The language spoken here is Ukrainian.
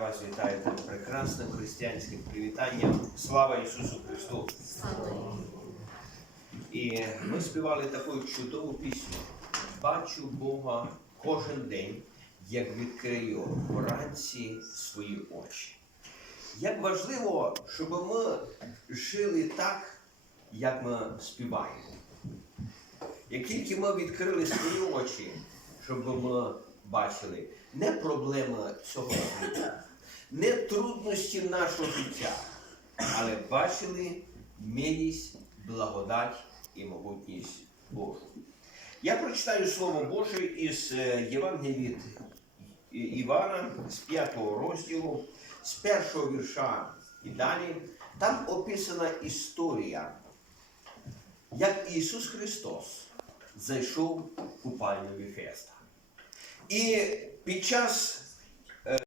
Вас вітаю тим прекрасним християнським привітанням. Слава Ісусу Христу! І ми співали таку чудову пісню. Бачу Бога кожен день, як відкрию вранці свої очі. Як важливо, щоб ми жили так, як ми співаємо. Як тільки ми відкрили свої очі, щоб ми бачили не проблеми цього життя, не труднощі нашого життя, але бачили милість, благодать і могутність Божу. Я прочитаю Слово Боже із е, Євангелія від Івана з 5 розділу, з першого вірша і далі. Там описана історія, як Ісус Христос зайшов в купальню Віфеста. І під час